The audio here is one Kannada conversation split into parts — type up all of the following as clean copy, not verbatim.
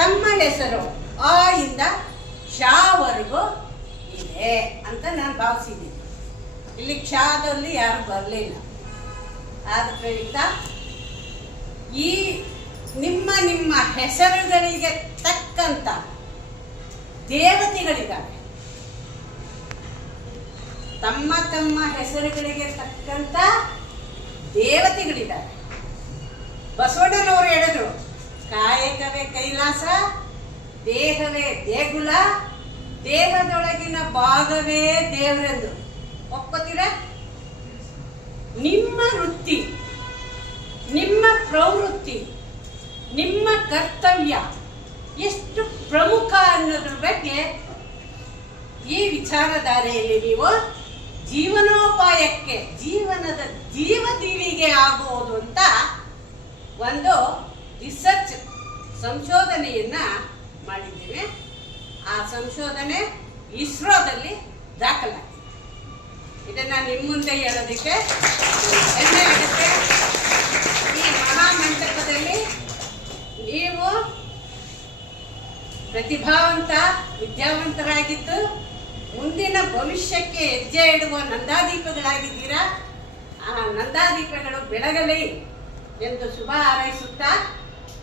ತಮ್ಮ ಹೆಸರು ಆ ಇಂದ ಶಾವರೆಗೂ ಇದೆ ಅಂತ ನಾನು ಭಾವಿಸಿದ್ದೀನಿ. ಇಲ್ಲಿ ಕ್ಷಾದಲ್ಲಿ ಯಾರು ಬರಲಿಲ್ಲ. ಆದ ಪ್ರಯುಕ್ತ ಈ ನಿಮ್ಮ ನಿಮ್ಮ ಹೆಸರುಗಳಿಗೆ ತಕ್ಕಂತ ದೇವತೆಗಳಿದ್ದಾರೆ. ತಮ್ಮ ತಮ್ಮ ಹೆಸರುಗಳಿಗೆ ತಕ್ಕಂತ ದೇವತೆಗಳಿದ್ದಾರೆ. ಬಸವಣ್ಣನವರು ಹೇಳಿದ್ರು, ಕಾಯಕವೇ ಕೈಲಾಸ, ದೇಹವೇ ದೇಗುಲ, ದೇಹದೊಳಗಿನ ಭಾಗವೇ ದೇವರೆಂದು. ಒಪ್ಪತ್ತೀರ? ನಿಮ್ಮ ವೃತ್ತಿ, ನಿಮ್ಮ ಪ್ರವೃತ್ತಿ, ನಿಮ್ಮ ಕರ್ತವ್ಯ ಎಷ್ಟು ಪ್ರಮುಖ ಅನ್ನೋದ್ರ ಬಗ್ಗೆ ಈ ವಿಚಾರಧಾರೆಯಲ್ಲಿ ನೀವು ಜೀವನೋಪಾಯಕ್ಕೆ, ಜೀವನದ ಜೀವದೀವಿಗೆ ಆಗುವುದು ಅಂತ ಒಂದು ರಿಸರ್ಚ್ ಸಂಶೋಧನೆಯನ್ನ ಮಾಡಿದ್ದೇವೆ. ಆ ಸಂಶೋಧನೆ ಇಸ್ರೋದಲ್ಲಿ ದಾಖಲಾಗಿದೆ. ಇದನ್ನ ನಿಮ್ಮ ಮುಂದೆ ಹೇಳೋದಕ್ಕೆ ಹೆಮ್ಮೆ ಆಗುತ್ತೆ. ಈ ಮಹಾಮಂಟಪದಲ್ಲಿ ನೀವು ಪ್ರತಿಭಾವಂತ ವಿದ್ಯಾವಂತರಾಗಿದ್ದು ಮುಂದಿನ ಭವಿಷ್ಯಕ್ಕೆ ಹೆಜ್ಜೆ ಇಡುವ ನಂದಾದೀಪಗಳಾಗಿದ್ದೀರಾ. ಆ ನಂದಾದೀಪಗಳು ಬೆಳಗಲಿ ಎಂದು ಶುಭ ಹಾರೈಸುತ್ತಾ,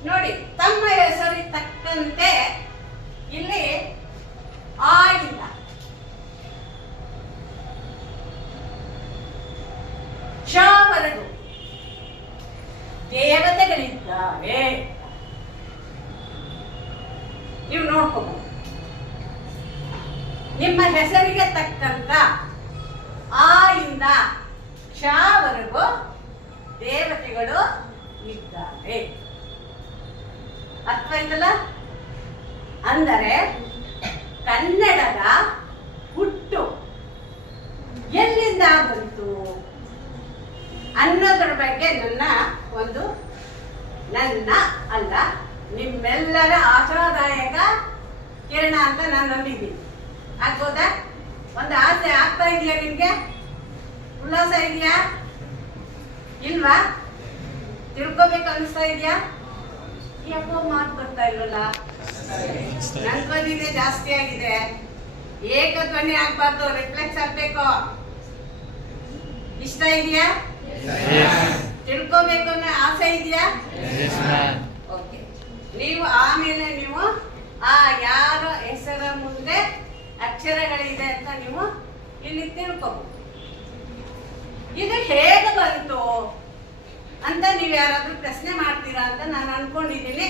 ನೋಡಿ ತಮ್ಮ ಹೆಸರಿಗೆ ತಕ್ಕಂತೆ ಇಲ್ಲಿ ಆ ಇಲ್ಲ ಶಾವರೆಗೂ ದೇವತೆಗಳಿದ್ದಾರೆ. ನೀವು ನೋಡ್ಕೋಬಹುದು. ನಿಮ್ಮ ಹೆಸರಿಗೆ ತಕ್ಕಂತ ಆ ಇಂದ ಕ್ಷವರೆಗೂ ದೇವತೆಗಳು ಇದ್ದಾರೆ. ಅರ್ಥ ಆಯ್ತಲ್ಲ? ಅಂದರೆ ಕನ್ನಡದ ಹುಟ್ಟು ಎಲ್ಲಿಂದ ಬಂತು ಅನ್ನೋದ್ರ ಬಗ್ಗೆ ನನ್ನ ಅಲ್ಲ ನಿಮ್ಮೆಲ್ಲರ ಆಶಾದಾಯಕ ಕಿರಣ ಅಂತ ನಾನು ನಂಬಿದ್ದೀನಿ. ಆಗ್ಬೋದಾ? ಒಂದು ಆಸೆ ಆಗ್ತಾ ಇದೆಯಾ? ನಿಮ್ಗೆ ಉಲ್ಲಾಸ ಇದೆಯಾ? ಇಲ್ವಾ? ತಿಳ್ಕೋಬೇಕು ಅನಿಸ್ತಾ ಇದೆಯಾ? ಯಾಕೋ ಮಾತು ಬರ್ತಾ ಇಲ್ವಲ್ಲ? ನನ್ ಧ್ವನಿನೇ ಜಾಸ್ತಿ ಆಗಿದೆ. ಏಕ ಧ್ವನಿ ಆಗ್ಬಾರ್ದು, ರಿಫ್ಲೆಕ್ಸ್ ಆಗ್ಬೇಕು. ಇಷ್ಟ ಇದೆಯಾ? ತಿಳ್ಕೋಬೇಕು ಅನ್ನೋ ಆಸೆ ಇದೆಯಾ? ಓಕೆ. ನೀವು ಆಮೇಲೆ ನೀವು ಆ ಯಾರ ಹೆಸರ ಮುಂದೆ ಅಕ್ಷರಗಳಿದೆ ಅಂತ ನೀವು ಇಲ್ಲಿ ತಿಳ್ಕೋಬಹುದು. ಇದು ಹೇಗೆ ಬಂತು ಅಂತ ನೀವು ಯಾರಾದ್ರೂ ಪ್ರಶ್ನೆ ಮಾಡ್ತೀರಾ ಅಂತ ನಾನು ಅನ್ಕೊಂಡಿದ್ದೀನಿ.